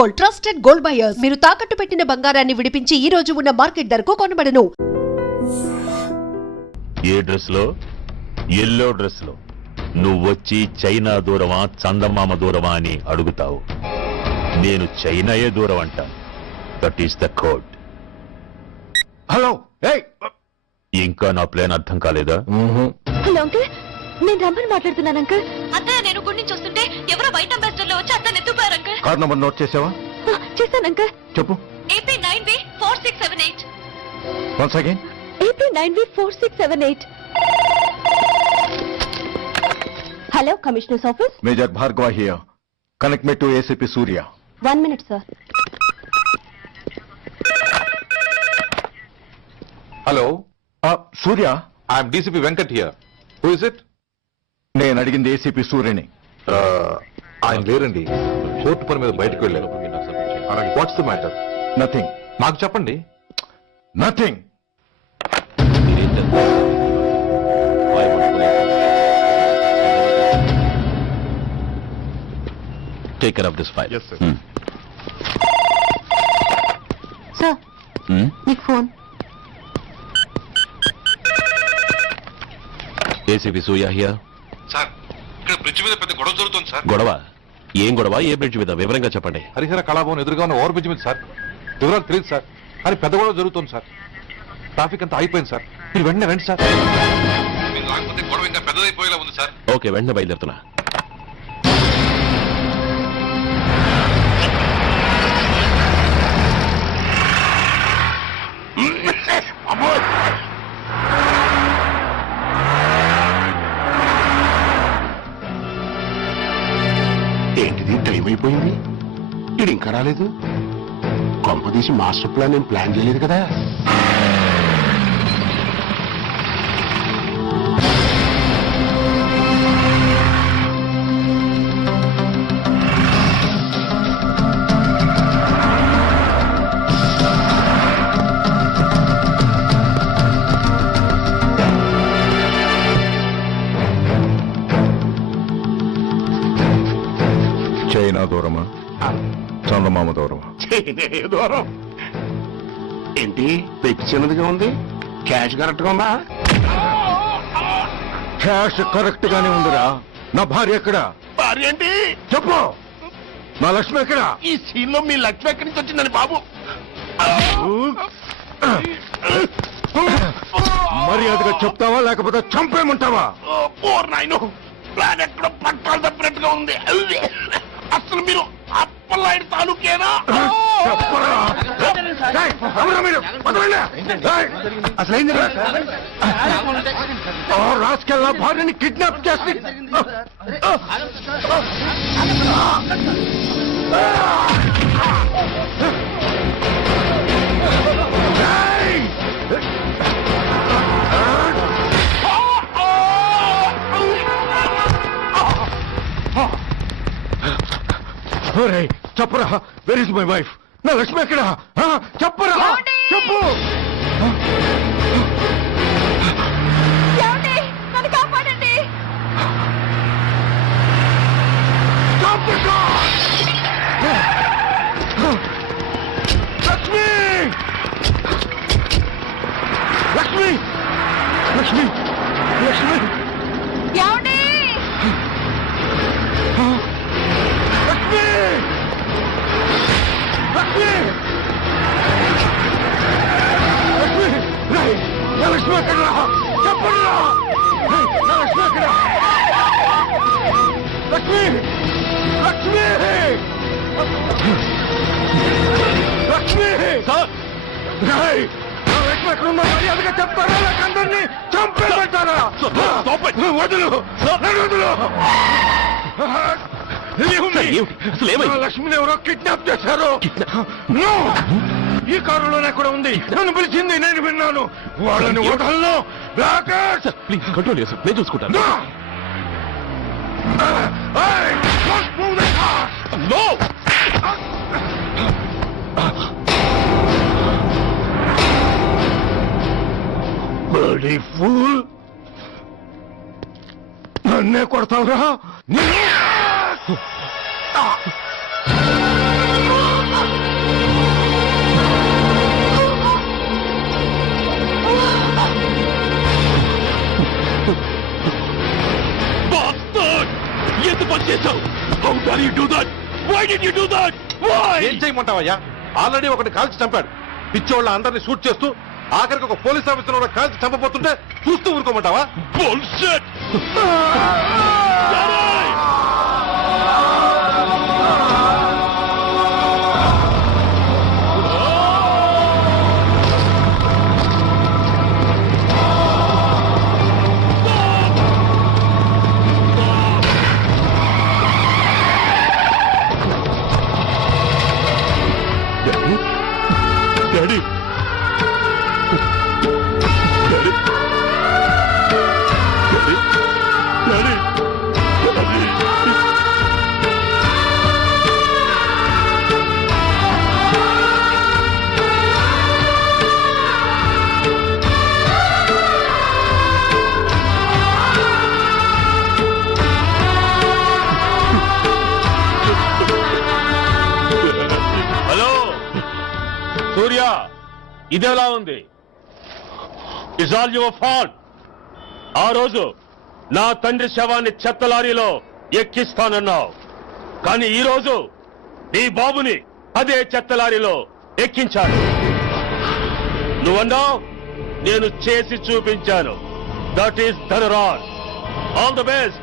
Gold, trusted gold buyers. మీరు తాకట్టు పెట్టిన బంగారాన్ని విడిపించి ఈ రోజు ఉన్న మార్కెట్ ధరకు కొనబడను. ఏ డ్రెస్ లో? ఎల్లో డ్రెస్ లో నువ్వొచ్చి చైనా దూరమా చందమామ దూరమా అని అడుగుతావు. నేను చైనాయే దూరం అంట. That is the code. Hello, ఇంకా నా ప్లాన్ అర్థం కాలేదా? హలో అంకుల్, నేను రమ్మని మాట్లాడుతున్నాను అంకుల్. అత్తయ్య నేను గుడి నుంచి వస్తుంటే ఎవరో వైట్ అంబాసిడర్ లో వచ్చి అత్తని ఎత్తుకుపోయారు అంకుల్. కార్ నంబర్ నోట్ చేసావా? చేశాను అంకుల్. చెప్పు. AP9V4678. Once again. AP9V4678. Hello, commissioners office. Major Bhargava here. Connect me to ACP Surya. 1 minute sir. Hello, Surya. I'm DCP Venkat here. Who is it? నేను అడిగింది ACP సూర్యని. ఆయన లేరండి, కోర్టు పని మీద బయటకు వెళ్ళారు. What's the matter? నథింగ్. నాకు చెప్పండి. Nothing. Take care of this file. Yes, sir. Sir, మీకు phone. ACP Surya here. Sir, ఇక్కడ బ్రిడ్జ్ మీద పెద్ద గొడవ జరుగుతుంది సార్. గొడవ? ఏం గొడవ? ఏ బ్రిడ్జ్ మీద? వివరంగా చెప్పండి. హరిహర కళాభవన్ ఎదురుగా ఉన్న ఓవర్ బ్రిడ్జ్ మీద సార్. వివరాలు తెలియదు సార్, కానీ పెద్ద గొడవ జరుగుతుంది సార్. ట్రాఫిక్ అంతా అయిపోయింది సార్. మీరు వెంటనే రండి సార్. మీరు రాకపోతే గొడవ ఇంకా పెద్దదైపోయేలా ఉంది సార్. ఓకే, వెంటనే బయలుదేరుతున్నా. ఏంటిది టైం అయిపోయింది, ఇది ఇంకా రాలేదు. కొంపదీసి మాస్టర్ ప్లాన్ ఏం ప్లాన్ చేయలేదు కదా. చైనా దూరమా చందమామ దూరమా? దూరం ఏంటి? పెట్టి చిన్నదిగా ఉంది, క్యాష్ కరెక్ట్ గా ఉందా? క్యాష్ కరెక్ట్ గానే ఉందిరా. నా భార్య ఎక్కడ? భార్య ఏంటి? చెప్పు. నా లక్ష్మి ఎక్కడ? ఈ సీన్ లో మీ లక్ష్మి ఎక్కడి నుంచి వచ్చిందని బాబు? మర్యాదగా చెప్తావా లేకపోతే చంపేమంటావా? నాయను, ప్లాన్ ఎక్కడో పట్టాలు తప్పినట్టుగా ఉంది. అసలు మీరు అప్పలాంటి తాలూకేనా? అసలు రాసుకెళ్ళ భార్యని కిడ్నాప్ చేసి చెప్పరా, వెర్ ఇస్ మై వైఫ్? నా లక్ష్మి ఎక్కడ? చెప్పరా, చెప్పు. నన్ను కాపాడండి. లక్ష్మి, లక్ష్మి, లక్ష్మి, లక్ష్మి, ఏమండి? లక్ష్మి, లక్ష్మి, లక్ష్మి, నా లక్ష్మి ఎక్కడ? చెప్పరా, నా లక్ష్మి ఎక్కడ? లక్ష్మి, లక్ష్మి, లక్ష్మి, నా లక్ష్మి ఎక్కడున్నా మర్యాదగా చెప్తారా లేక అందరినీ చంపేమంటారా? వదులు, వదులు. లక్ష్మిని ఎవరో కిడ్నాప్ చేశారు. ఈ కారులోనే కూడా ఉంది. నన్ను పిలిచింది, నేను విన్నాను. వాళ్ళని వదలను. ప్లీజ్ కంట్రోల్ చేసి నేను చూసుకుంటాను. Bloody fool! నన్నే కొడతావురా? పని చేశావు? How dare you do that? Why did you do that? Why? ఏం చేయమంటావయ్యా? ఆల్రెడీ ఒకటి కాల్చి చంపాడు. పిచ్చోళ్ళ అందరినీ షూట్ చేస్తూ ఆఖరికి ఒక పోలీస్ ఆఫీసర్ కూడా కాల్చి చంపబోతుంటే చూస్తూ ఊరుకోమంటావా? Bullshit! Daddy! Daddy! Daddy! Daddy! Hello Surya, ఇదెలా ఉంది? It's all your fault. ఆ రోజు నా తండ్రి శవాన్ని చెత్త లారీలో ఎక్కిస్తానన్నావు, కానీ ఈ రోజు నీ బాబుని అదే చెత్త లారీలో ఎక్కించాను. నువ్వన్నావు, నేను చేసి చూపించాను. That is Dhanraj. All the best.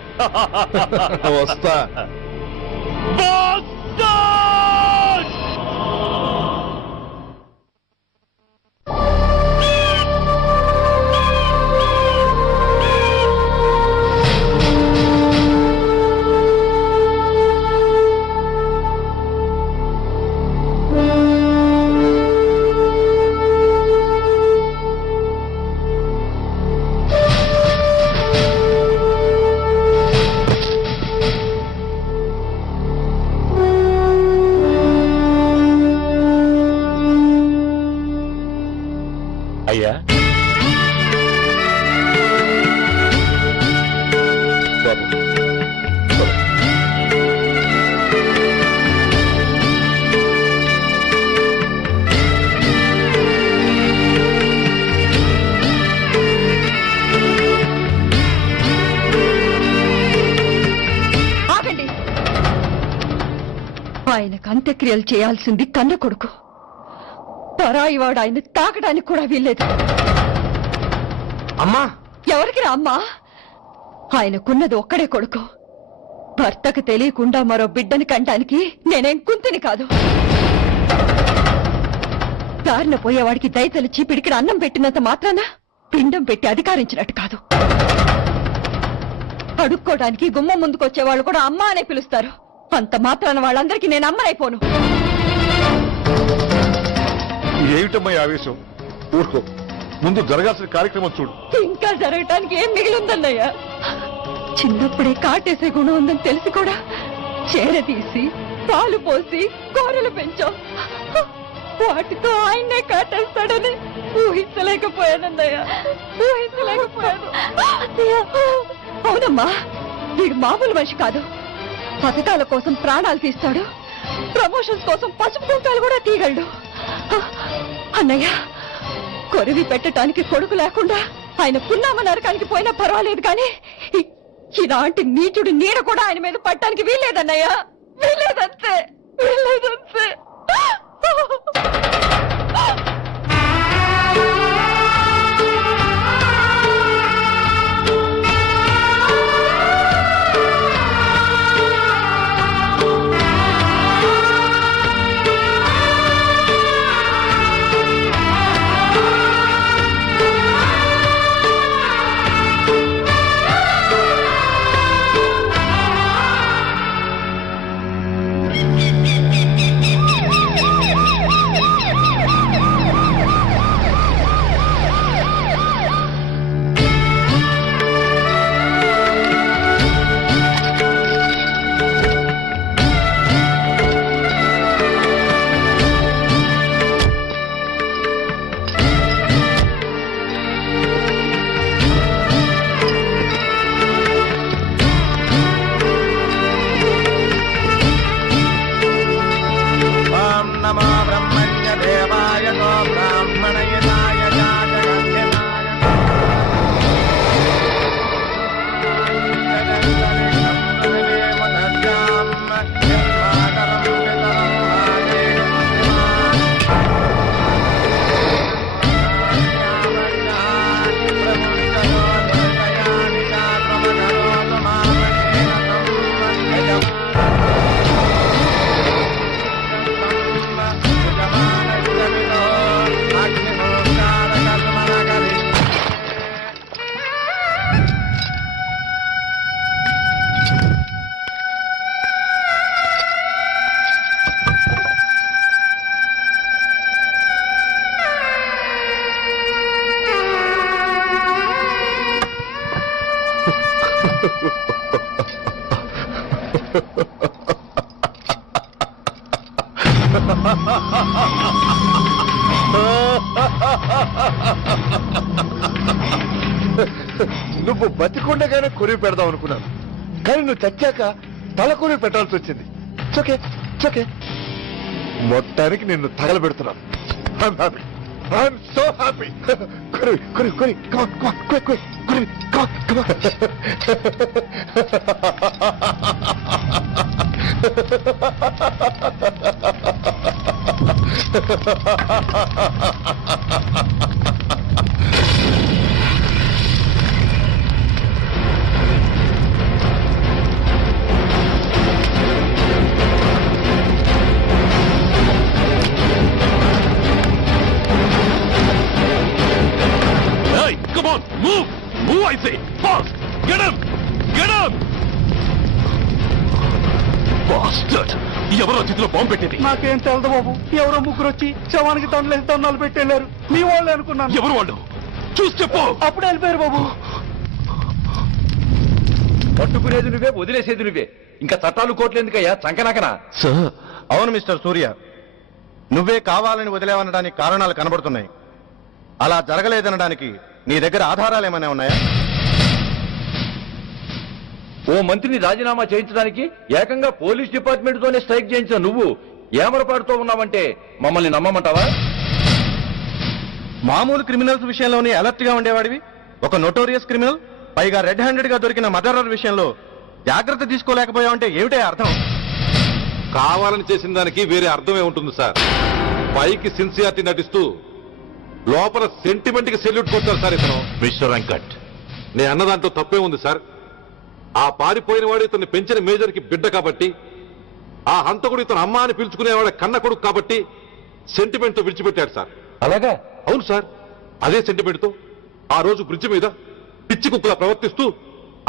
వస్తా. అయ్యా, ఆగండి. ఆయనకు అంత్యక్రియలు చేయాల్సింది కన్న కొడుకు. పరాయి వాడు ఆయన తాకడానికి కూడా వీల్లేదు. అమ్మా, ఎవరికి రా అమ్మా? ఆయనకున్నది ఒక్కడే కొడుకు. భర్తకు తెలియకుండా మరో బిడ్డని కంటానికి నేనేం కుంతిని కాదు. దారిన పోయేవాడికి దయతలిచి పిడికిన అన్నం పెట్టినంత మాత్రాన పిండం పెట్టి అధికారించినట్టు కాదు. అడుక్కోవడానికి గుమ్మం ముందుకొచ్చేవాళ్ళు కూడా అమ్మ అనే పిలుస్తారు. అంత మాత్రాన వాళ్ళందరికీ నేను అమ్మనైపోను. ఏమిటమ్మా ఈ ఆవేశం? ఊరుకో, ముందు జరగాల్సిన కార్యక్రమం చూడు. ఇంకా జరగటానికి ఏం మిగిలిందన్నయ్యా? చిన్నప్పుడే కాటేసే గుణం ఉందని తెలిసి కూడా చేరదీసి పాలు పోసి కూరలు పెంచాం. వాటితో ఆయన్నే కాటేస్తాడని ఊహించలేకపోయానన్నయ్యా, ఊహించలేకపోయాను. అవునమ్మా, వీడు మామూలు మనిషి కాదు. పథకాల కోసం ప్రాణాలు తీస్తాడు, ప్రమోషన్స్ కోసం పసుపు కుంకాలు కూడా తీయగలడు. అన్నయ్య, కొరివి పెట్టడానికి కొడుకు లేకుండా ఆయన పున్నామ నరకానికి పోయినా పర్వాలేదు, కానీ ఇలాంటి నీచుడు నీడ కూడా ఆయన మీద పట్టడానికి వీల్లేదన్నయ్య, వీల్లేదంతే, వీల్లేదంతే. నువ్వు బతికుండగానే కొరివి పెడదాం అనుకున్నాను, కానీ నువ్వు చచ్చాక తల కొరివి పెట్టాల్సి వచ్చింది. ఓకే మొత్తానికి నిన్ను తగలబెడుతున్నాను. I'm so happy. కొరివి Hey, come on, move! Move, I say! Fast! Get him! Get him! Bastard! ఎవరో చేతిలో బాంబు పెట్టింది? నాకేం తెలదు బాబు. ఎవరో ముగ్గురు వచ్చి శవానికి దండలేసి దండాలు పెట్టేళ్ళారు. మీ వాళ్ళే అనుకున్నాను. ఎవరు వాళ్ళు? చూసి చెప్పు. అప్పుడే వెళ్ళిపోయారు బాబు. పట్టుకునేది నువ్వే, వదిలేసేది నువ్వే. ఇంకా చట్టాలు కోట్లు ఎందుకయ్యా, చంకనాకనా? సార్, అవును మిస్టర్ సూర్య, నువ్వే కావాలని వదిలేవనడానికి కారణాలు కనబడుతున్నాయి. అలా జరగలేదనడానికి నీ దగ్గర ఆధారాలు ఏమైనా ఉన్నాయా? ఓ మంత్రిని రాజీనామా చేయించడానికి ఏకంగా పోలీస్ డిపార్ట్మెంట్ తోనే స్ట్రైక్ చేయించిన నువ్వు ఏమరపాటుతో ఉన్నావంటే మమ్మల్ని నమ్మమంటావా? మామూలు క్రిమినల్స్ విషయంలోనే అలర్ట్ గా ఉండేవాడివి, ఒక నోటోరియస్ క్రిమినల్, పైగా రెడ్ హ్యాండెడ్ గా దొరికిన మర్డరర్ విషయంలో జాగ్రత్త తీసుకోలేకపోయావంటే ఏమిటే అర్థం? కావాలని చేసిన దానికి వేరే అర్థమే ఉంటుంది సార్. పైకి సిన్సియారిటీ నటిస్తూ లోపల సెంటిమెంట్ కి సెల్యూట్ కొట్టారు సార్ ఇతను. మిస్టర్ వెంకట్, నేను అన్న దాంట్లో తప్పే ఉంది సార్. ఆ పారిపోయిన వాడు ఇతన్ని పెంచిన మేజర్ కి బిడ్డ కాబట్టి, ఆ హంతకుడు ఇతను అమ్మ అని పిలుచుకునేవాడు కన్న కొడుకు కాబట్టి సెంటిమెంట్ తో విడిచిపెట్టాడు సార్. అలాగా? అవును సార్, అదే సెంటిమెంట్ తో ఆ రోజు బ్రిడ్జ్ మీద పిచ్చి కుక్కలా ప్రవర్తిస్తూ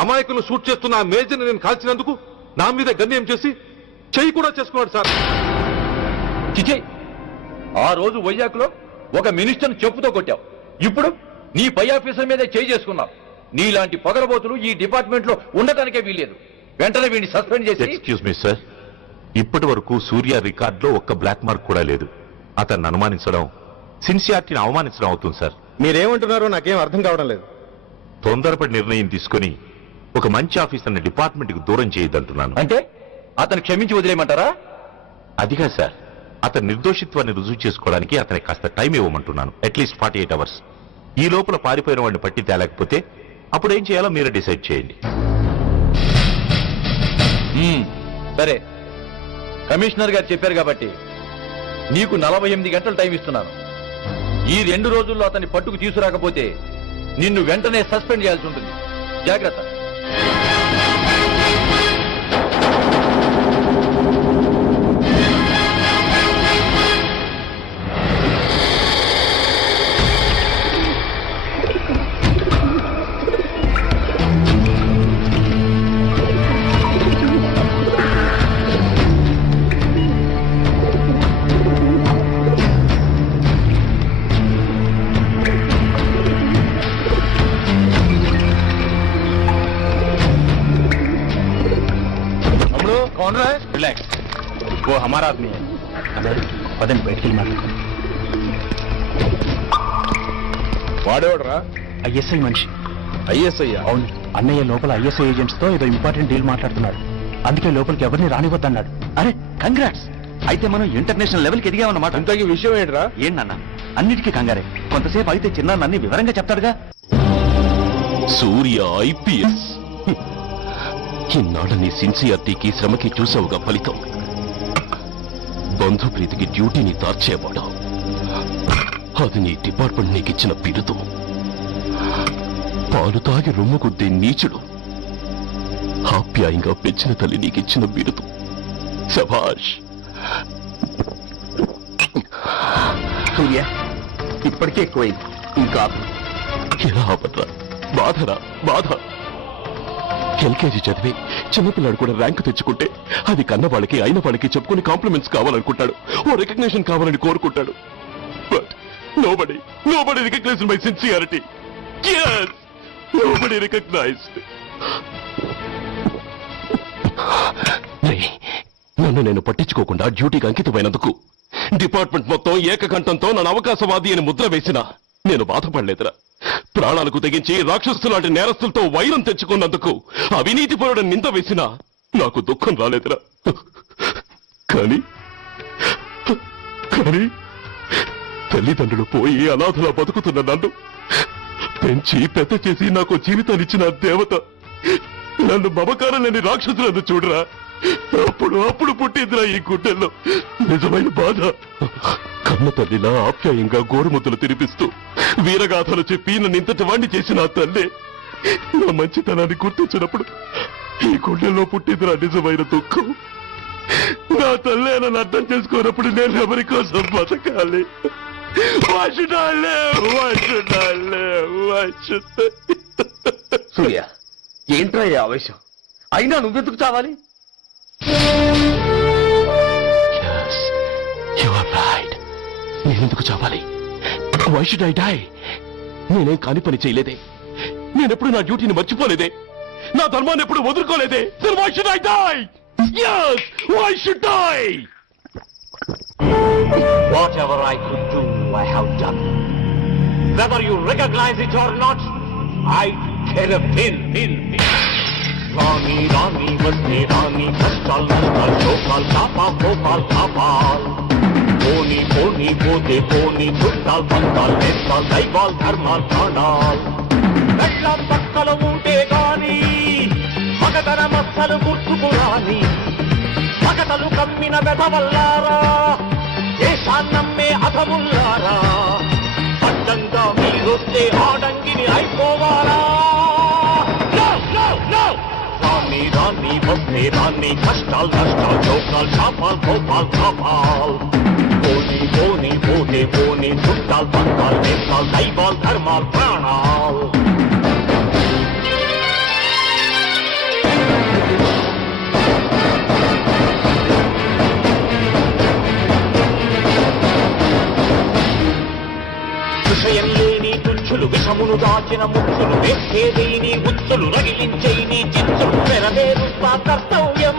అమాయకులను షూట్ చేస్తున్న ఆ మేజర్ని నేను కాల్చినందుకు నా మీద గన్యం చేసి చెయ్యి కూడా చేసుకున్నాడు సార్. చిచి, ఆ రోజు వైజాగ్లో ఒక మినిస్టర్ని చెప్పుతో కొట్టావు, ఇప్పుడు నీ పై ఆఫీసర్ మీదే చేయి చేసుకున్నావు. నీలాంటి పొగరబోతులు ఈ డిపార్ట్మెంట్ లో ఉండటానికే వీల్లేదు. వెంటనే వీడిని సస్పెండ్ చేసి. ఎక్స్క్యూజ్ మీ సార్, ఇప్పటి వరకు సూర్య రికార్డులో ఒక్క బ్లాక్ మార్క్ కూడా లేదు. అతన్ని అనుమానించడం సిన్సియారిటీని అవమానించడం అవుతుంది సార్. మీరేమంటున్నారో నాకేం అర్థం కావడం లేదు. తొందరపడి నిర్ణయం తీసుకుని ఒక మంచి ఆఫీసర్ని డిపార్ట్మెంట్ కి దూరం చేయొద్దంటున్నాను. అంటే అతను క్షమించి వదిలేయమంటారా? అదిగా సార్, అతని నిర్దోషిత్వాన్ని రుజువు చేసుకోవడానికి అతనికి కాస్త టైం ఇవ్వమంటున్నాను. At least 48 hours. ఈ లోపల పారిపోయిన వాడిని పట్టి తేలేకపోతే అప్పుడు ఏం చేయాలో మీరే డిసైడ్ చేయండి. సరే, కమిషనర్ గారు చెప్పారు కాబట్టి నీకు 48 గంటలు టైం ఇస్తున్నాను. ఈ 2 రోజుల్లో అతన్ని పట్టుకు తీసుకురాకపోతే నిన్ను వెంటనే సస్పెండ్ చేయాల్సి ఉంటుంది. జాగ్రత్త. रिलैक्स, वो हमारा आदमी है. పదండి బయటికి వెళ్ళి మాట్లాడతాం. వాడేవాడరా? ఐఎస్ఐ మనిషి. ఐఎస్ఐ? అవును, అన్నయ్య లోపల ఐఎస్ఐ ఏజెంట్స్ తో ఏదో ఇంపార్టెంట్ డీల్ మాట్లాడుతున్నాడు. అందుకే లోపలికి ఎవరిని రానివద్దన్నాడు. అరే కంగ్రాట్స్, అయితే మనం ఇంటర్నేషనల్ లెవెల్ కి ఎదిగామన్నమాట. ఇంతకీ విషయం ఏంట్రా? ఏంటన్నా అన్నిటికీ కంగారే. కొంతసేపు అయితే చిన్న అన్ని వివరంగా చెప్తాడుగా. సూర్య ఐపీఎస్, ఇన్నాళ్ళ నీ సిన్సియారిటీకి శ్రమకి చూసావుగా ఫలితం. బంధుప్రీతికి డ్యూటీని తార్చేవాడు. అది నీ డిపార్ట్మెంట్ నీకిచ్చిన బిరుదు. పాలు తాగి రొమ్ము కొద్దే నీచుడు ఆప్యాయంగా పెంచిన తల్లి నీకిచ్చిన బిరుదు. శభాష్. సూర్య ఇప్పటికే ఎక్కువైంది, ఇంకా ఎలా ఆపట్రా? బాధరా బాధ. ఎల్కేజీ చదివి చిన్నపిల్లాడు కూడా ర్యాంక్ తెచ్చుకుంటే అది కన్నవాళ్ళకి అయిన వాళ్ళకి చెప్పుకుని కాంప్లిమెంట్స్ కావాలనుకుంటాడు, ఓ రికగ్నిషన్ కావాలని కోరుకుంటాడు. But nobody recognized my sincerity. Yes, nobody recognized. నన్ను నేను పట్టించుకోకుండా డ్యూటీకి అంకితమైనందుకు డిపార్ట్మెంట్ మొత్తం ఏకకంఠంతో నన్ను అవకాశవాది అని ముద్ర వేసినా నేను బాధపడలేదురా. ప్రాణాలకు తెగించి రాక్షసు లాంటి నేరస్తులతో వైరం తెచ్చుకున్నందుకు అవినీతిపరుడు నింద వేసినా నాకు దుఃఖం రాలేదురా. కానీ కానీ తల్లిదండ్రులు పోయి అనాథలా బతుకుతున్న నన్ను పెంచి పెద్ద చేసి నాకు జీవితాన్నిచ్చిన దేవత నన్ను మమకారం లేని రాక్షసులను చూడరా. అప్పుడు పుట్టిందిరా ఈ గుడ్డల్లో నిజమైన బాధ. కన్న తల్లిలా ఆప్యాయంగా గోరుముద్దలు తినిపిస్తూ వీరగాథలు చెప్పి నన్ను ఇంతటి వాణ్ణి చేసిన ఆ తల్లి నా మంచితనాన్ని గుర్తించినప్పుడు ఈ గుడ్డల్లో పుట్టిందిరా నిజమైన దుఃఖం. నా తల్లి నన్ను అర్థం చేసుకోనప్పుడు నేను ఎవరి కోసం బతకాలి? సూర్య, ఏంట్రా ఈ ఆవేశం? అయినా నువ్వెందుకు చావాలి? నేనెందుకు చావాలి? Why should I die? నేనేం కాని పని చేయలేదే, నేనెప్పుడు నా డ్యూటీని మర్చిపోలేదే, నా ధర్మాన్ని ఎప్పుడు వదులుకోలేదే. Then why should I die? Yes, why should I? Whatever I could do, I have done. Whether you recognize it or not, I care a pin. Rani, Rani, Vasti, Rani, Kastal, Nastal, Shokal, Tapa, Gopal, Tapal. Poni, Poni, Pote, Poni, Chuttal, Pantal, Nestal, Daival, Dharmal, Kandal. Vellam Pakkala Unte Gani, Magadana Massalu Gurtukurani, Magatalu Kammina Vedavallara, Eshannamme Athamullara, Paddanga Meeroste Adangini Aipovara. Rani, Rani, Vasti, Rani, Kastal, Nastal, Shokal, Tapal, Gopal, Tapal. Poni, Poni, Pote, Poni, Chuttal, Pantal, Nestal, Daival, Dharmal, Pranal. విషయం లేని తుచ్చులు విషమును దాచిన ముచ్చులు వేసేదేని ఉచ్చులు రగిలించేని చిచ్చులు నెరవేరుస్తా కర్తవ్యం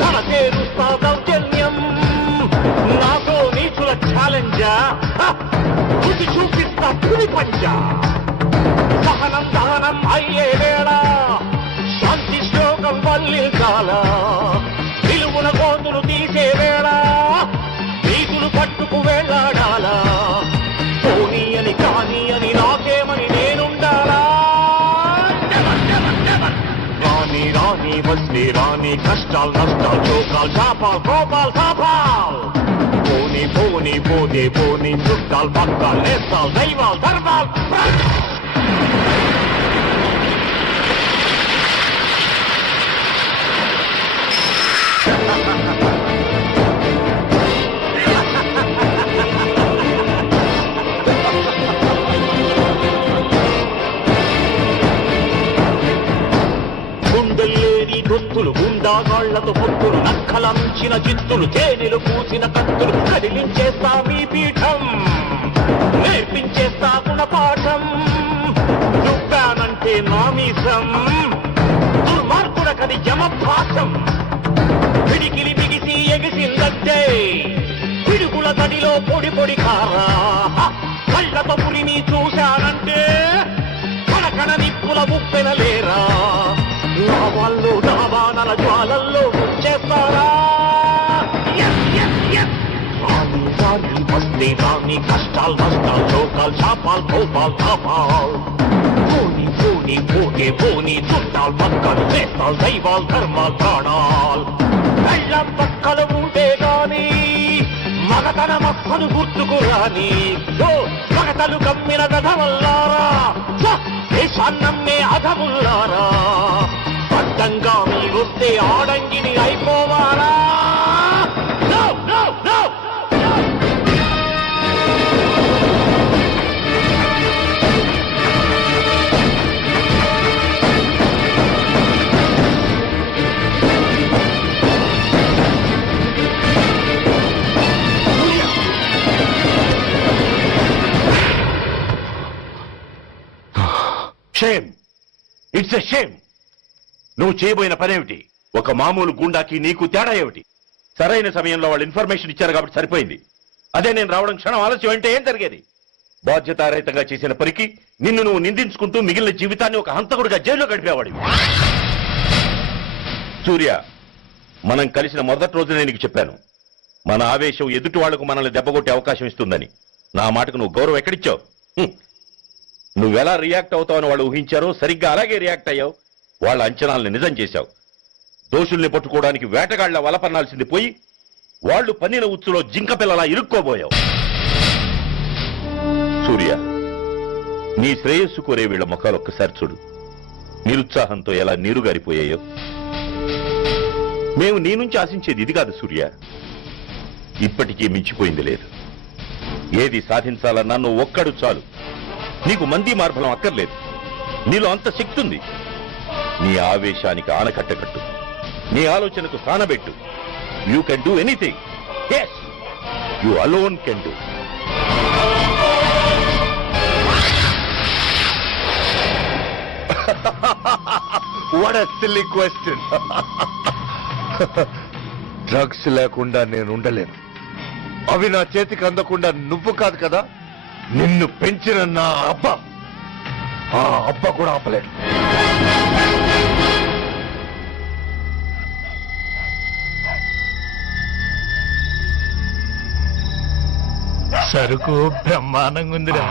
కనచేరుస్తా దౌర్జన్యం నాతో నీచుల ఛాలెంజా రుచి చూపిస్తా పులి పంజా సహనం దహనం అయ్యే వేళ శాంతి శ్లోకం వల్లించాల నిలువున కోతులు తీసే వేళ నీతులు పట్టుకు వేళాడాలా పోనీ అని కానీ అని నాకేమని నేనుండాలా రాని రాని వస్తే రాని కష్టాలు నష్టాలు చోకాలు చాపాలు కోపాలు తాపాలు పోనీ పోనీ పోతే పోనీ చుట్టాలు పక్కాలు నేస్తాలు దైవాలు ధర్మాలు గుండెల్లేని దొత్తులు గుండాగాళ్లతో పొత్తులు నక్కలంచిన చిత్తులు తేనెలు పూసిన కత్తులు కదిలించేస్తా మీ పీఠం నేర్పించేస్తా గుణపాఠం దుఃఖానంటే నామీసం దుర్మార్గుడకది యమభాసం పిడికిలి బిగిసి ఎగిసిందంటే పిడుగుల తడిలో పొడి పొడి కారా కళ్ళతో పులిని చూశానంటే కనకన నిప్పుల ముప్పెనలేరా లావాల్లో డాబానల జ్వాలల్లో చేస్తారా రాని రాని వస్తే రాని కష్టాలు నష్టాలు చోకాలు చాపాలు కోపాలు తాపాలు పోనీ పోనీ పోతే పోనీ చుట్టాలు పక్కలు చేస్తాలు దైవాలు ధర్మాలు ప్రాణాలు వెళ్ళం పక్కలు ఉంటే గాని మగతన మక్కలు గుర్తుకు రాని మగతలు కమ్మిన గధవల్లారా దేశాన్నమ్మే అధముల్లారా అడ్డంగా మీరొస్తే ఆడంగిని అయిపోవాలా షేమ్, ఇట్స్ ఎ షేమ్. నువ్వు చేయబోయిన పనేమిటి? ఒక మామూలు గుండాకి నీకు తేడా ఏమిటి? సరైన సమయంలో వాళ్ళు ఇన్ఫర్మేషన్ ఇచ్చారు కాబట్టి సరిపోయింది. అదే నేను రావడం క్షణం ఆలస్యం అంటే ఏం జరిగేది? బాధ్యతారహితంగా చేసిన పనికి నిన్ను నువ్వు నిందించుకుంటూ మిగిలిన జీవితాన్ని ఒక హంతకుడిగా జైల్లో గడిపేవాడివి. సూర్య, మనం కలిసిన మొదటి రోజునే నీకు చెప్పాను, మన ఆవేశం ఎదుటి వాళ్లకు మనల్ని దెబ్బగొట్టే అవకాశం ఇస్తుందని. నా మాటకు నువ్వు గౌరవం ఎక్కడిచ్చావు? నువ్వెలా రియాక్ట్ అవుతావని వాళ్ళు ఊహించారో సరిగ్గా అలాగే రియాక్ట్ అయ్యావు. వాళ్ళ అంచనాల్ని నిజం చేశావు. దోషుల్ని పట్టుకోవడానికి వేటగాళ్ల వలపన్నాల్సింది పోయి వాళ్ళు పన్నిన ఉచ్చులో జింక పిల్లలా ఇరుక్కోబోయావు. సూర్య, నీ శ్రేయస్సు కోరే వీళ్ల ముఖాలు ఒక్కసారి చూడు. నిరుత్సాహంతో ఎలా నీరుగారిపోయాయో. మేము నీ నుంచి ఆశించేది ఇది కాదు సూర్య. ఇప్పటికీ మించిపోయింది లేదు. ఏది సాధించాలన్నా నువ్వు ఒక్కడు చాలు. నీకు మంది మార్బలం అక్కర్లేదు. నీలో అంత శక్తి ఉంది. నీ ఆవేశానికి ఆనకట్టకట్టు, నీ ఆలోచనకు స్థానబెట్టు. You can do anything. yes, you alone can do. What a silly question. Drugs లేకుండా నేను ఉండలేను. అవి నా చేతికి అందకుండా నువ్వు కాదు కదా, నిన్ను పెంచిన నా అబ్బ, ఆ అబ్బ కూడా ఆపలేడు. సరుకు బ్రహ్మాండంగా ఉందిరా.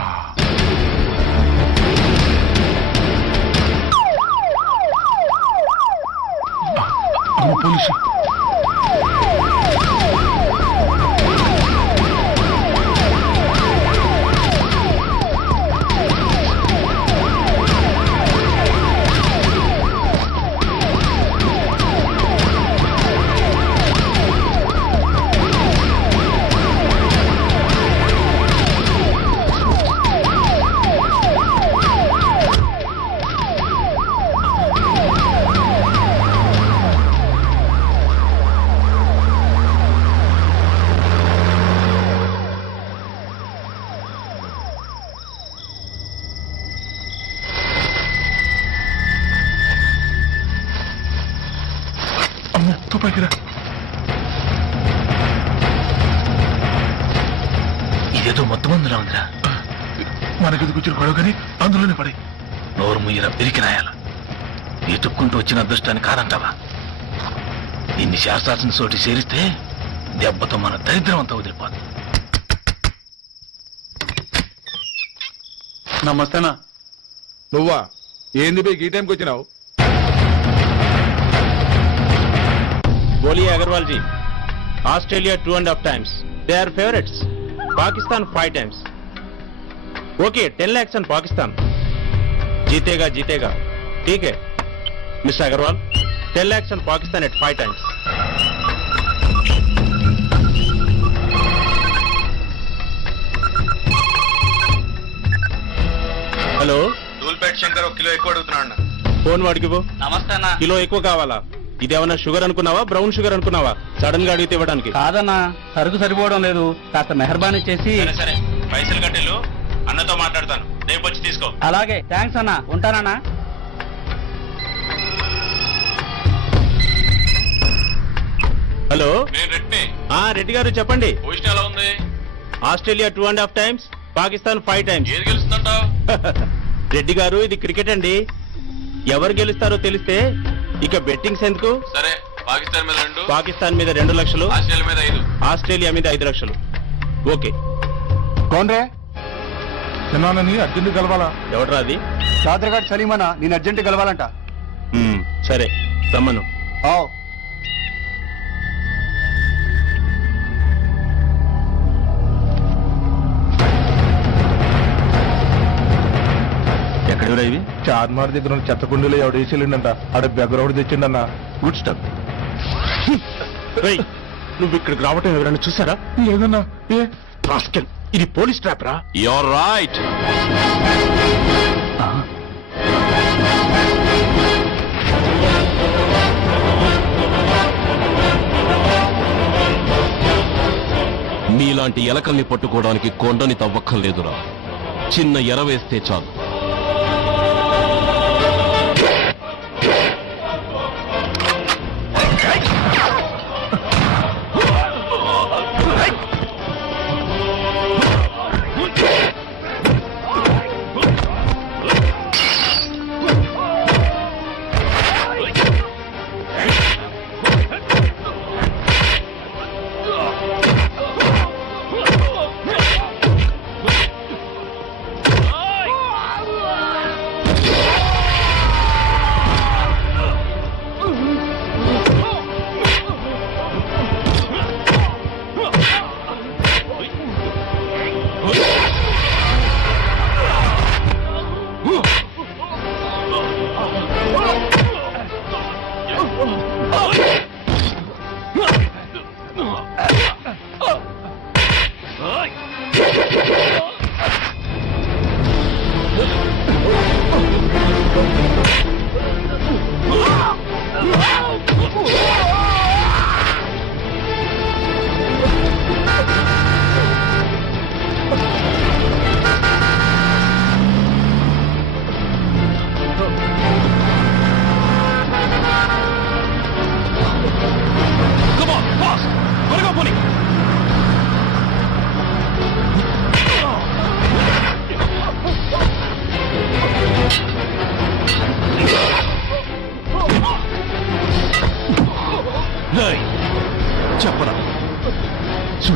పోలీసు ఇదేదో మొత్తం అందులో ఉందిరా. మనకి కూర్చుని గొడవ కానీ అందులోనే పడే. నోరు ముయ్యరా పెరికి రాయాల. ఎతుక్కుంటూ వచ్చిన అదృష్టాన్ని కాదంటావా? ఇన్ని శాస్త్రాసిన చోటి చేరిస్తే దెబ్బతో మన దరిద్రం అంతా వదిలిపోదు. నమస్తేనా. నువ్వా? ఏంది బే ఈ టైంకి వచ్చినావు? बोलिए Agarwal ji. Australia 2.5 times. They are favorites. Pakistan 5 times. Okay, 10 lakhs on Pakistan. जीतेगा जीतेगा. ठीक है mister Agarwal. 10 lakhs on Pakistan at 5 times. Hello, Dhoolpet Shankar ఒక కిలో ఎక్కువ అడుగుతున్నాడు. ఫోన్ వాడికి పో. నమస్తే అన్న. కిలో ఎక్కువ కావాలా? ఇదేమన్నా షుగర్ అనుకున్నావా, బ్రౌన్ షుగర్ అనుకున్నావా? సడన్ గా అడిగితే ఇవ్వడానికి. కాదన్నా, సరుకు సరిపోవడం లేదు. కాస్త మెహర్బానీ చేసి. సరే పైసలు కట్టేలు అన్నతో మాట్లాడతాను. రేపు వచ్చి తీసుకో. అలాగే, థ్యాంక్స్ అన్న. ఉంటానన్నా. హలో, నేను రెడ్డి. రెడ్డి గారు చెప్పండి. పొజిషన్ ఎలా ఉంది? Australia 2.5 times, Pakistan 5 times. ఏది గెలుస్తుందంటావు? రెడ్డి గారు, ఇది క్రికెట్ అండి. ఎవరు గెలుస్తారో తెలిస్తే ఇక బెట్టింగ్స్ ఎందుకు? సరే, పాకిస్తాన్ మీద 2, పాకిస్తాన్ మీద 2 లక్షలు, ఆస్ట్రేలియా మీద 5. ఆస్ట్రేలియా మీద 5 లక్షలు. ఓకే. కోన్రే చిన్నానని అర్జెంట్ కలవాలా? ఎవడ్రా అది? చాదరగాడు సలీమనా, నేను అర్జెంట్ కలవాలంట. సరే రమ్మను. ఎక్కడివరా ఇవి? చార్మార్ దగ్గర ఉన్న చెత్తకుండీలో ఎవడు వేసేళ్ళంట. ఆడ బెగ్గరవుడు తెచ్చిండన్న. Good stuff. నువ్వు ఇక్కడికి రావటం ఎవరైనా చూసారా? లేదన్నా. ఏ రాస్కెల్, ఇది పోలీస్ ట్రాప్ రా. You're right. మీలాంటి ఎలకల్ని పట్టుకోవడానికి కొండని తవ్వక్కర్లేదురా. చిన్న ఎర వేస్తే చాలు.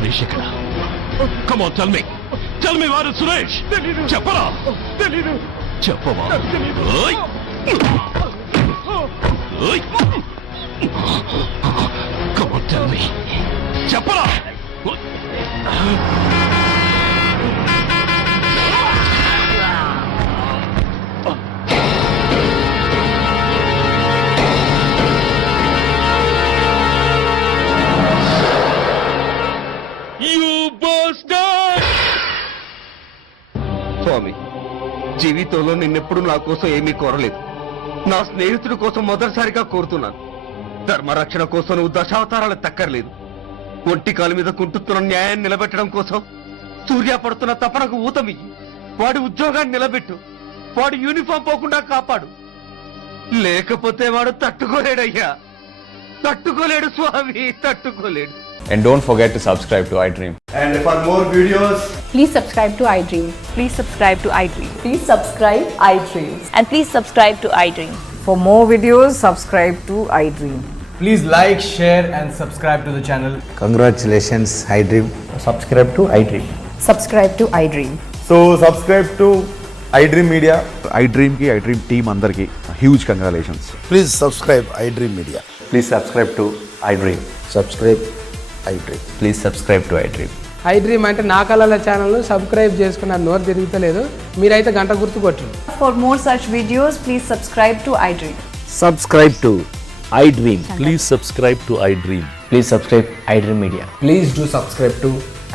సురేష్ ఎక్కడ? Come on, tell me. Tell me where is Suresh? చెప్పరా? తెలీదు. చెప్పవా? ఓయ్! ఓయ్! Come on, tell me. చెప్పరా? స్వామి, జీవితంలో నిన్నెప్పుడు నా కోసం ఏమీ కోరలేదు. నా స్నేహితుడి కోసం మొదటిసారిగా కోరుతున్నాను. ధర్మరక్షణ కోసం నువ్వు దశావతారాలు తక్కర్లేదు. ఒంటి కాలు మీద కుంటుతున్న న్యాయాన్ని నిలబెట్టడం కోసం సూర్య పడుతున్న తపనకు ఊతమియ్యి. వాడి ఉద్యోగాన్ని నిలబెట్టు. వాడి యూనిఫామ్ పోకుండా కాపాడు. లేకపోతే వాడు తట్టుకోలేడయ్యా. తట్టుకోలేడు స్వామి, తట్టుకోలేడు. And don't forget to subscribe to iDream. And for more videos, please subscribe to iDream. Please subscribe to iDream. Please subscribe iDream. And please subscribe to iDream. For more videos, subscribe to iDream. please like, share and subscribe to the channel. Congratulations, iDream. Subscribe to iDream. Subscribe to iDream. So subscribe to iDream Media. iDream ki iDream team andarki huge congratulations. Please subscribe iDream Media. Please subscribe to iDream. Subscribe iDream. Please subscribe to iDream. iDream అంటే నా కళల channel subscribe చేసుకున్న నోరు తిరుగుతలేదు. మీరైతే గంట గుర్తు కొట్టండి. For more such videos, please subscribe to iDream. Subscribe to iDream. Please subscribe to iDream. Please subscribe iDream Media. Please do subscribe to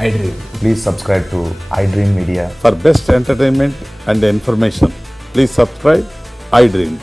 iDream. Please subscribe to iDream Media. For best entertainment and information, please subscribe iDream.